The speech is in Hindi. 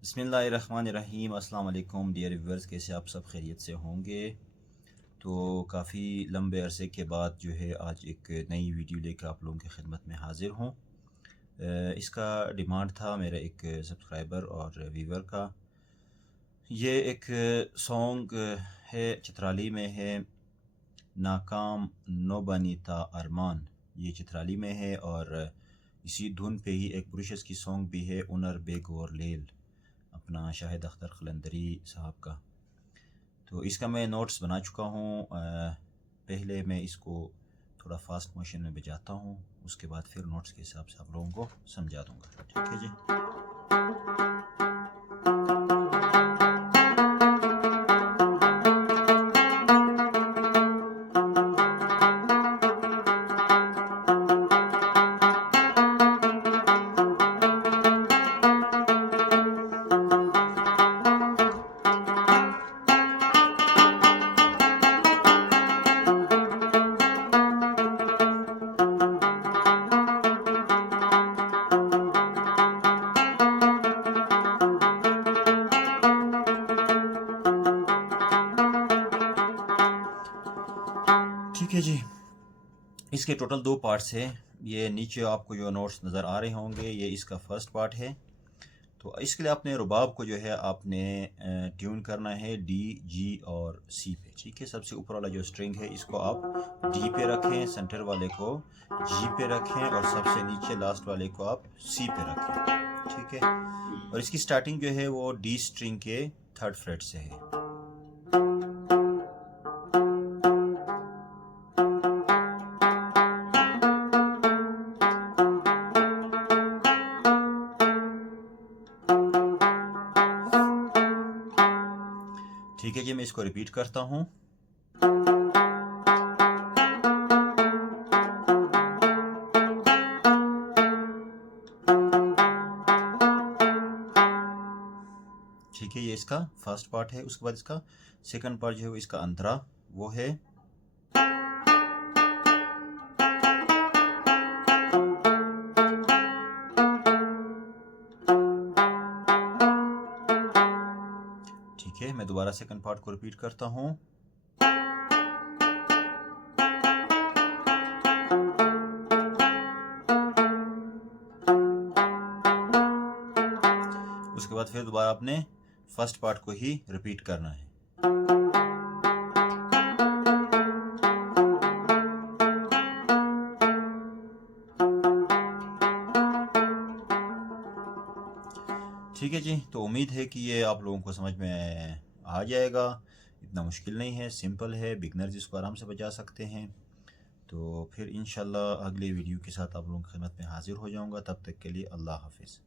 बिस्मिल्लाहिर्रहमानिर्रहीम। अस्सलाम वालेकुम डियर व्यूअर्स, कैसे आप सब खैरियत से होंगे। तो काफ़ी लंबे अरसे के बाद जो है आज एक नई वीडियो लेकर आप लोगों की खिदमत में हाज़िर हूँ। इसका डिमांड था मेरे एक सब्सक्राइबर और व्यूअर का। ये एक सॉन्ग है, चित्राली में है, नाकाम नो बनीता अरमान। ये चित्राली में है और इसी धुन पे ही एक ब्रुशेस की सॉन्ग भी है, उनर बेग और लेल, अपना शाहिद अख्तर क़लंदरी साहब का। तो इसका मैं नोट्स बना चुका हूँ। पहले मैं इसको थोड़ा फास्ट मोशन में बजाता हूँ, उसके बाद फिर नोट्स के हिसाब से आप लोगों को समझा दूँगा। ठीक है जी। ठीक है जी, इसके टोटल 2 पार्ट्स हैं। ये नीचे आपको जो नोट्स नज़र आ रहे होंगे, ये इसका फर्स्ट पार्ट है। तो इसके लिए आपने रुबाब को जो है आपने ट्यून करना है डी, जी और सी पे। ठीक है, सबसे ऊपर वाला जो स्ट्रिंग है इसको आप डी पे रखें, सेंटर वाले को जी पे रखें और सबसे नीचे लास्ट वाले को आप सी पे रखें। ठीक है, और इसकी स्टार्टिंग जो है वो डी स्ट्रिंग के 3rd फ्रेट से है। ठीक है जी, मैं इसको रिपीट करता हूँ। ठीक है, ये इसका फर्स्ट पार्ट है। उसके बाद इसका सेकंड पार्ट जो है वो इसका अंतरा वो है। ठीक है, मैं दोबारा सेकंड पार्ट को रिपीट करता हूँ। उसके बाद फिर दोबारा आपने फर्स्ट पार्ट को ही रिपीट करना है। ठीक है जी, तो उम्मीद है कि ये आप लोगों को समझ में आ जाएगा। इतना मुश्किल नहीं है, सिंपल है, बिगनर्स इसको आराम से बजा सकते हैं। तो फिर इंशाल्लाह अगले वीडियो के साथ आप लोगों की खिदमत में हाजिर हो जाऊंगा। तब तक के लिए अल्लाह हाफिज़।